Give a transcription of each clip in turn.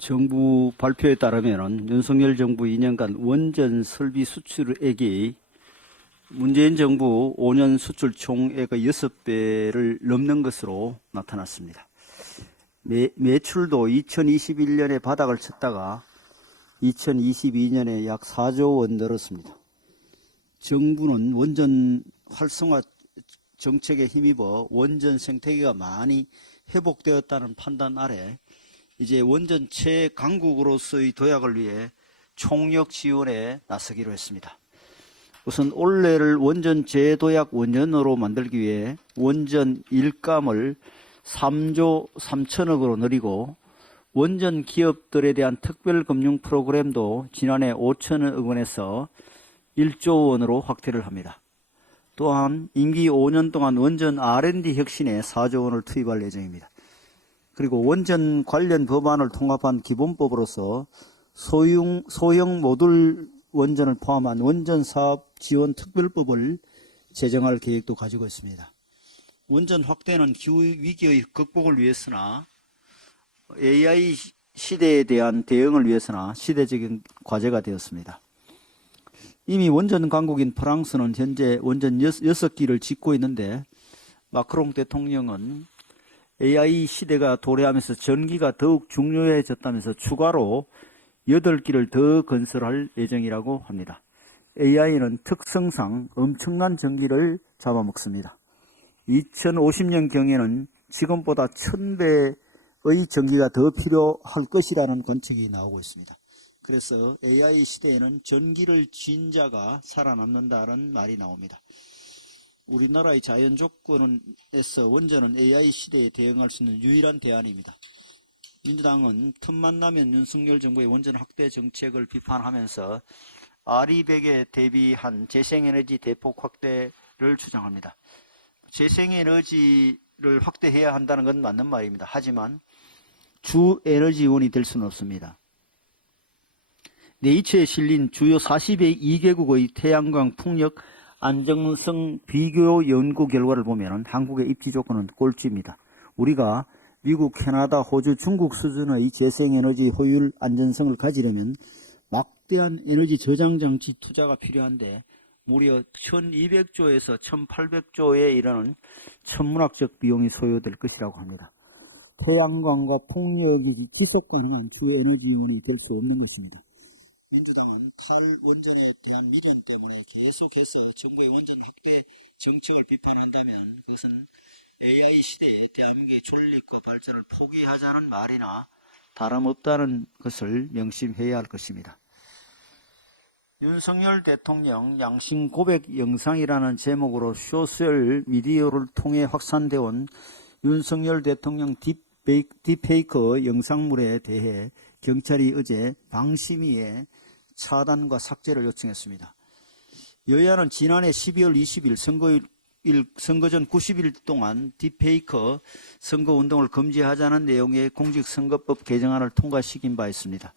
정부 발표에 따르면 윤석열 정부 2년간 원전 설비 수출액이 문재인 정부 5년 수출 총액의 6배를 넘는 것으로 나타났습니다. 매출도 2021년에 바닥을 쳤다가 2022년에 약 4조 원 늘었습니다. 정부는 원전 활성화 정책에 힘입어 원전 생태계가 많이 회복되었다는 판단 아래 이제 원전 최강국으로서의 도약을 위해 총력 지원에 나서기로 했습니다. 우선 올해를 원전 재도약 원년으로 만들기 위해 원전 일감을 3조 3천억으로 늘리고 원전 기업들에 대한 특별금융 프로그램도 지난해 5천억 원에서 1조 원으로 확대를 합니다. 또한 임기 5년 동안 원전 R&D 혁신에 4조 원을 투입할 예정입니다. 그리고 원전 관련 법안을 통합한 기본법으로서 소형 모듈 원전을 포함한 원전 사업 지원 특별법을 제정할 계획도 가지고 있습니다. 원전 확대는 기후 위기의 극복을 위해서나 AI 시대에 대한 대응을 위해서나 시대적인 과제가 되었습니다. 이미 원전 강국인 프랑스는 현재 원전 6기를 짓고 있는데 마크롱 대통령은 AI 시대가 도래하면서 전기가 더욱 중요해졌다면서 추가로 8기를 더 건설할 예정이라고 합니다. AI는 특성상 엄청난 전기를 잡아먹습니다. 2050년경에는 지금보다 1000배의 전기가 더 필요할 것이라는 관측이 나오고 있습니다. 그래서 AI 시대에는 전기를 쥔 자가 살아남는다는 말이 나옵니다. 우리나라의 자연 조건에서 원전은 AI 시대에 대응할 수 있는 유일한 대안입니다. 민주당은 틈만 나면 윤석열 정부의 원전 확대 정책을 비판하면서 RE100에 대비한 재생에너지 대폭 확대를 주장합니다. 재생에너지를 확대해야 한다는 건 맞는 말입니다. 하지만 주 에너지원이 될 수는 없습니다. 네이처에 실린 주요 42개국의 태양광 풍력 안정성 비교 연구 결과를 보면 한국의 입지 조건은 꼴찌입니다. 우리가 미국, 캐나다, 호주, 중국 수준의 재생에너지 효율 안전성을 가지려면 막대한 에너지 저장 장치 투자가 필요한데 무려 1200조에서 1800조에 이르는 천문학적 비용이 소요될 것이라고 합니다. 태양광과 풍력이 지속 가능한 주 에너지원이 될 수 없는 것입니다. 민주당은 탈원전에 대한 미련 때문에 계속해서 정부의 원전 확대 정책을 비판한다면 그것은 AI 시대에 대한민국의 존립과 발전을 포기하자는 말이나 다름없다는 것을 명심해야 할 것입니다. 윤석열 대통령 양심 고백 영상이라는 제목으로 소셜 미디어를 통해 확산되어 온 윤석열 대통령 딥페이크 영상물에 대해 경찰이 어제 방심위에 차단과 삭제를 요청했습니다. 여야는 지난해 12월 20일 선거 전 90일 동안 딥페이크 선거운동을 금지하자는 내용의 공직선거법 개정안을 통과시킨 바 있습니다.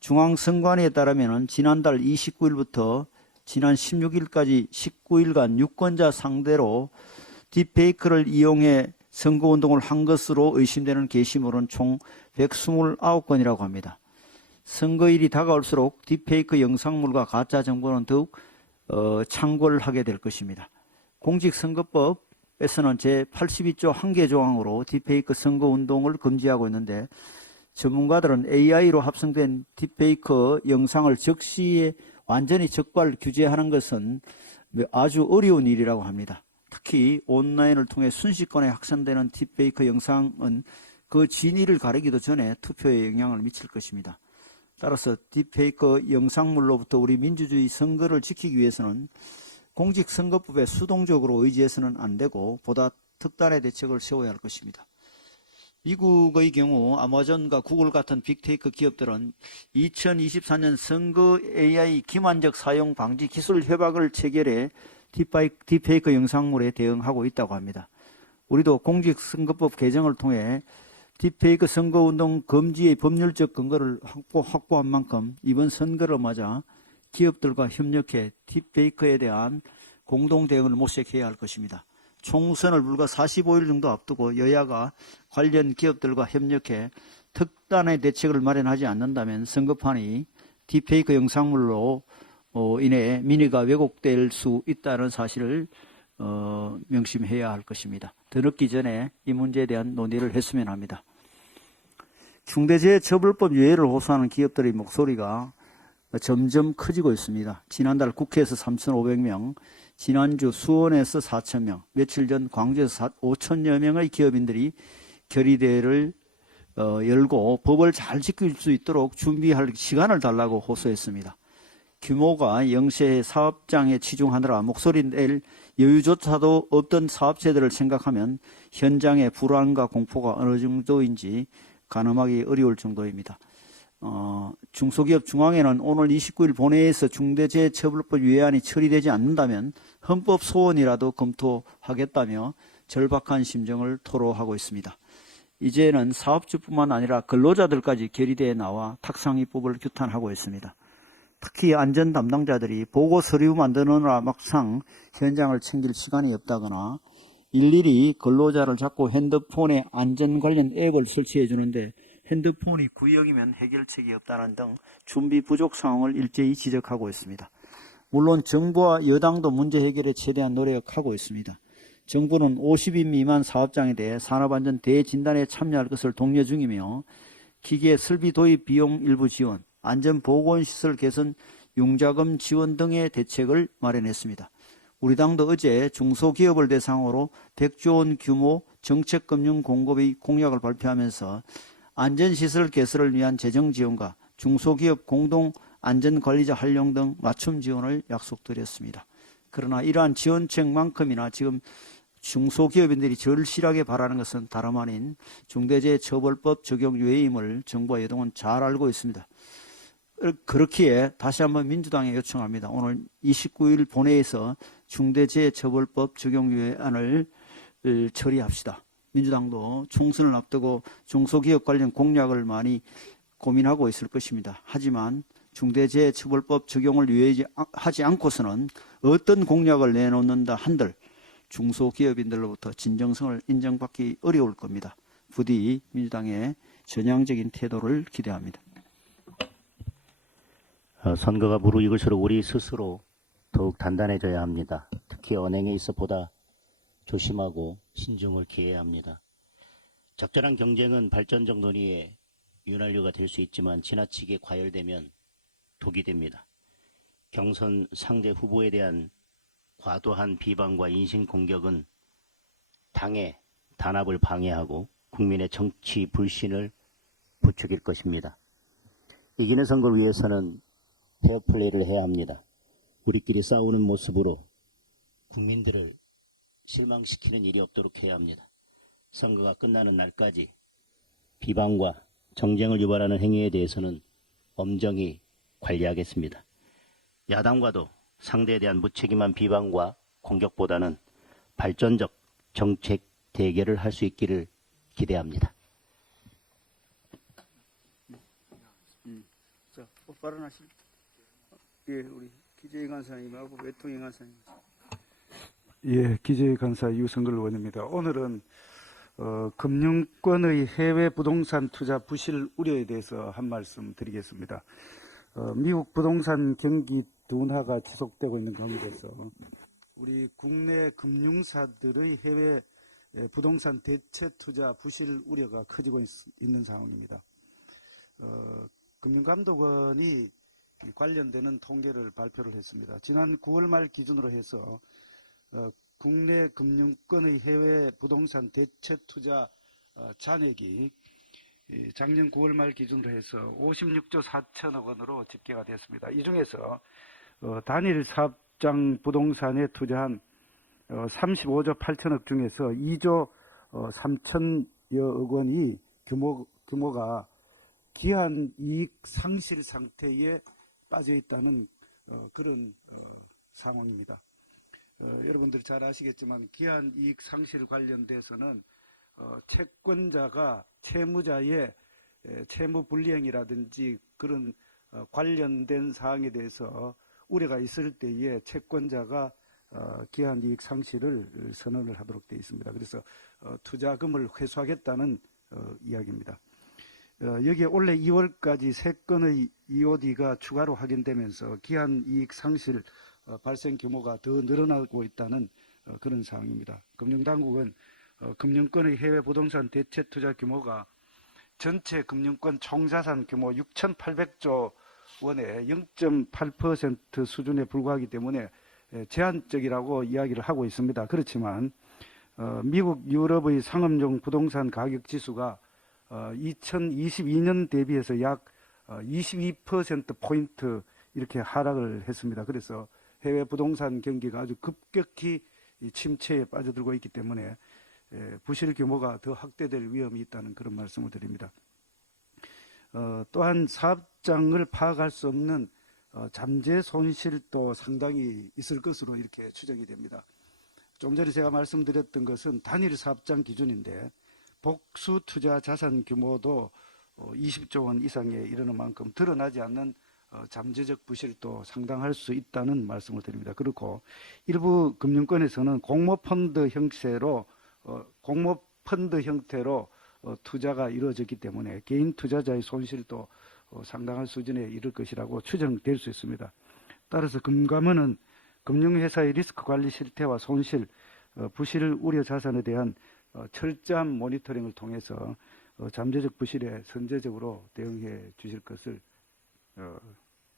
중앙선관위에 따르면 지난달 29일부터 지난 16일까지 19일간 유권자 상대로 딥페이크를 이용해 선거운동을 한 것으로 의심되는 게시물은 총 129건이라고 합니다. 선거일이 다가올수록 딥페이크 영상물과 가짜 정보는 더욱 창궐 하게 될 것입니다. 공직선거법에서는 제82조 한개 조항으로 딥페이크 선거운동을 금지하고 있는데 전문가들은 AI로 합성된 딥페이크 영상을 적시에 완전히 적발 규제하는 것은 아주 어려운 일이라고 합니다. 특히 온라인을 통해 순식간에 확산되는 딥페이크 영상은 그 진위를 가리기도 전에 투표에 영향을 미칠 것입니다. 따라서 딥페이크 영상물로부터 우리 민주주의 선거를 지키기 위해서는 공직선거법에 수동적으로 의지해서는 안 되고 보다 특단의 대책을 세워야 할 것입니다. 미국의 경우 아마존과 구글 같은 빅테이크 기업들은 2024년 선거 AI 기만적 사용 방지 기술 협약을 체결해 딥페이크 영상물에 대응하고 있다고 합니다. 우리도 공직선거법 개정을 통해 딥페이크 선거운동 금지의 법률적 근거를 확보한 만큼 이번 선거를 맞아 기업들과 협력해 딥페이크에 대한 공동 대응을 모색해야 할 것입니다. 총선을 불과 45일 정도 앞두고 여야가 관련 기업들과 협력해 특단의 대책을 마련하지 않는다면 선거판이 딥페이크 영상물로 인해 민의가 왜곡될 수 있다는 사실을 명심해야 할 것입니다. 더 늦기 전에 이 문제에 대한 논의를 했으면 합니다. 중대재해처벌법 유예를 호소하는 기업들의 목소리가 점점 커지고 있습니다. 지난달 국회에서 3,500명, 지난주 수원에서 4,000명, 며칠 전 광주에서 5,000여 명의 기업인들이 결의대회를 열고 법을 잘 지킬 수 있도록 준비할 시간을 달라고 호소했습니다. 규모가 영세의 사업장에 치중하느라 목소리 낼 여유조차도 없던 사업체들을 생각하면 현장의 불안과 공포가 어느 정도인지 가늠하기 어려울 정도입니다. 중소기업 중앙회는 오늘 29일 본회의에서 중대재해처벌법 유예안이 처리되지 않는다면 헌법 소원이라도 검토하겠다며 절박한 심정을 토로하고 있습니다. 이제는 사업주뿐만 아니라 근로자들까지 결의대에 나와 탁상위법을 규탄하고 있습니다. 특히 안전 담당자들이 보고 서류 만드느라 막상 현장을 챙길 시간이 없다거나 일일이 근로자를 잡고 핸드폰에 안전 관련 앱을 설치해 주는데 핸드폰이 구역이면 해결책이 없다는 등 준비 부족 상황을 일제히 지적하고 있습니다. 물론 정부와 여당도 문제 해결에 최대한 노력하고 있습니다. 정부는 50인 미만 사업장에 대해 산업안전 대진단에 참여할 것을 독려 중이며 기계 설비 도입 비용 일부 지원, 안전보건시설 개선, 융자금 지원 등의 대책을 마련했습니다. 우리 당도 어제 중소기업을 대상으로 100조 원 규모 정책금융 공급의 공약을 발표하면서 안전시설 개설을 위한 재정 지원과 중소기업 공동 안전관리자 활용 등 맞춤 지원을 약속드렸습니다. 그러나 이러한 지원책만큼이나 지금 중소기업인들이 절실하게 바라는 것은 다름 아닌 중대재해처벌법 적용 유예임을 정부와 여당은 잘 알고 있습니다. 그렇기에 다시 한번 민주당에 요청합니다. 오늘 29일 본회의에서 중대재해처벌법 적용 유예안을 처리합시다. 민주당도 총선을 앞두고 중소기업 관련 공약을 많이 고민하고 있을 것입니다. 하지만 중대재해처벌법 적용을 유예하지 않고서는 어떤 공약을 내놓는다 한들 중소기업인들로부터 진정성을 인정받기 어려울 겁니다. 부디 민주당의 전향적인 태도를 기대합니다. 선거가 무르익을수록 우리 스스로 더욱 단단해져야 합니다. 특히 언행에 있어 보다 조심하고 신중을 기해야 합니다. 적절한 경쟁은 발전적 논의의 윤활유가 될 수 있지만 지나치게 과열되면 독이 됩니다. 경선 상대 후보에 대한 과도한 비방과 인신공격은 당의 단합을 방해하고 국민의 정치 불신을 부추길 것입니다. 이기는 선거를 위해서는 페어플레이를 해야 합니다. 우리끼리 싸우는 모습으로 국민들을 실망시키는 일이 없도록 해야 합니다. 선거가 끝나는 날까지 비방과 정쟁을 유발하는 행위에 대해서는 엄정히 관리하겠습니다. 야당과도 상대에 대한 무책임한 비방과 공격보다는 발전적 정책 대결을 할 수 있기를 기대합니다. 자, 발언하실. 예, 우리 기재희 간사님하고 외통위 간사님. 예, 기재희 간사 유성글 의원입니다. 오늘은 금융권의 해외 부동산 투자 부실 우려에 대해서 한 말씀 드리겠습니다. 미국 부동산 경기 둔화가 지속되고 있는 가운데서 우리 국내 금융사들의 해외 부동산 대체 투자 부실 우려가 커지고 있는 상황입니다. 금융감독원이 관련되는 통계를 발표를 했습니다. 지난 9월 말 기준으로 해서 국내 금융권의 해외 부동산 대체 투자 잔액이 작년 9월 말 기준으로 해서 56조 4천억 원으로 집계가 됐습니다. 이 중에서 단일 사업장 부동산에 투자한 35조 8천억 중에서 2조 3천여억 원이 규모가 기한 이익 상실 상태에 빠져 있다는 그런 상황입니다. 여러분들 잘 아시겠지만 기한 이익 상실 관련돼서는 채권자가 채무자의 채무 불이행이라든지 그런 관련된 사항에 대해서 우려가 있을 때에 채권자가 기한 이익 상실을 선언을 하도록 되어 있습니다. 그래서 투자금을 회수하겠다는 이야기입니다. 여기에 올해 2월까지 3건의 EOD가 추가로 확인되면서 기한 이익 상실 발생 규모가 더 늘어나고 있다는 그런 상황입니다. 금융당국은 금융권의 해외 부동산 대체 투자 규모가 전체 금융권 총자산 규모 6,800조 원의 0.8% 수준에 불과하기 때문에 제한적이라고 이야기를 하고 있습니다. 그렇지만 미국, 유럽의 상업용 부동산 가격 지수가 2022년 대비해서 약 22%포인트 이렇게 하락을 했습니다. 그래서 해외 부동산 경기가 아주 급격히 침체에 빠져들고 있기 때문에 부실 규모가 더 확대될 위험이 있다는 그런 말씀을 드립니다. 또한 사업장을 파악할 수 없는 잠재 손실도 상당히 있을 것으로 이렇게 추정이 됩니다. 좀 전에 제가 말씀드렸던 것은 단일 사업장 기준인데 복수 투자 자산 규모도 20조 원 이상에 이르는 만큼 드러나지 않는 잠재적 부실도 상당할 수 있다는 말씀을 드립니다. 그렇고 일부 금융권에서는 공모펀드 형태로 투자가 이루어졌기 때문에 개인 투자자의 손실도 상당한 수준에 이를 것이라고 추정될 수 있습니다. 따라서 금감원은 금융회사의 리스크 관리 실태와 손실, 부실 우려 자산에 대한 철저한 모니터링을 통해서 잠재적 부실에 선제적으로 대응해 주실 것을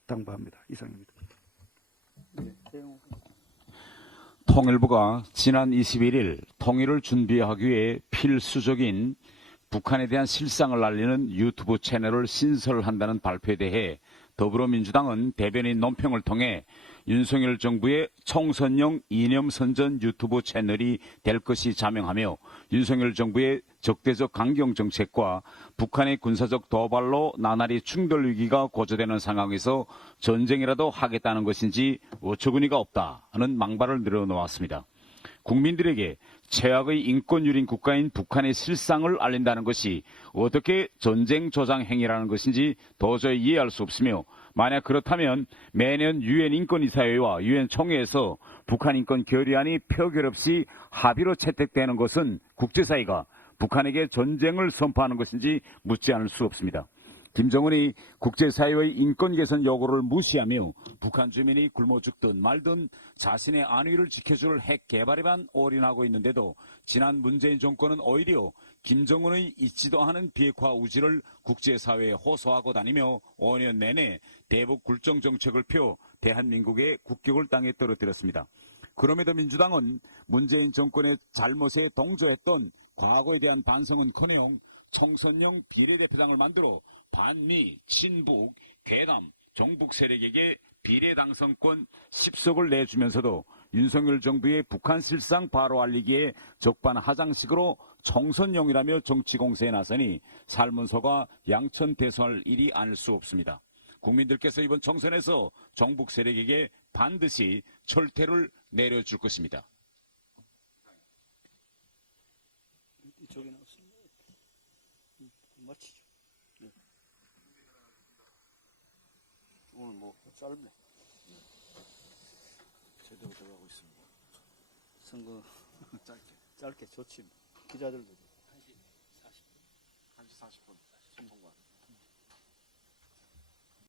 당부합니다. 이상입니다. 통일부가 지난 21일 통일을 준비하기 위해 필수적인 북한에 대한 실상을 알리는 유튜브 채널을 신설한다는 발표에 대해 더불어민주당은 대변인 논평을 통해 윤석열 정부의 총선용 이념 선전 유튜브 채널이 될 것이 자명하며 윤석열 정부의 적대적 강경 정책과 북한의 군사적 도발로 나날이 충돌 위기가 고조되는 상황에서 전쟁이라도 하겠다는 것인지 어처구니가 없다는 망발을 늘어놓았습니다. 국민들에게 최악의 인권유린 국가인 북한의 실상을 알린다는 것이 어떻게 전쟁 조장 행위라는 것인지 도저히 이해할 수 없으며 만약 그렇다면 매년 유엔 인권이사회와 유엔 총회에서 북한 인권 결의안이 표결 없이 합의로 채택되는 것은 국제사회가 북한에게 전쟁을 선포하는 것인지 묻지 않을 수 없습니다. 김정은이 국제사회의 인권 개선 요구를 무시하며 북한 주민이 굶어 죽든 말든 자신의 안위를 지켜줄 핵 개발에만 올인하고 있는데도 지난 문재인 정권은 오히려 김정은의 있지도 않은 비핵화 우지를 국제사회에 호소하고 다니며 5년 내내 대북 굴정 정책을 펴 대한민국의 국격을 땅에 떨어뜨렸습니다. 그럼에도 민주당은 문재인 정권의 잘못에 동조했던 과거에 대한 반성은커녕 총선용 비례대표당을 만들어 반미, 친북, 대남, 종북 세력에게 비례당선권 10석을 내주면서도 윤석열 정부의 북한 실상 바로 알리기에 적반하장식으로 총선용이라며 정치 공세에 나서니 삶은 소가 양천대소할 일이 아닐 수 없습니다. 국민들께서 이번 총선에서 종북 세력에게 반드시 철퇴를 내려줄 것입니다. 이쪽에 나왔습니다. 마치죠. 네. 오늘 뭐 짧네. 제대로 들어가고 있습니다. 선거 짧게 좋지. 기자들도 1시 40분. 1시 40분.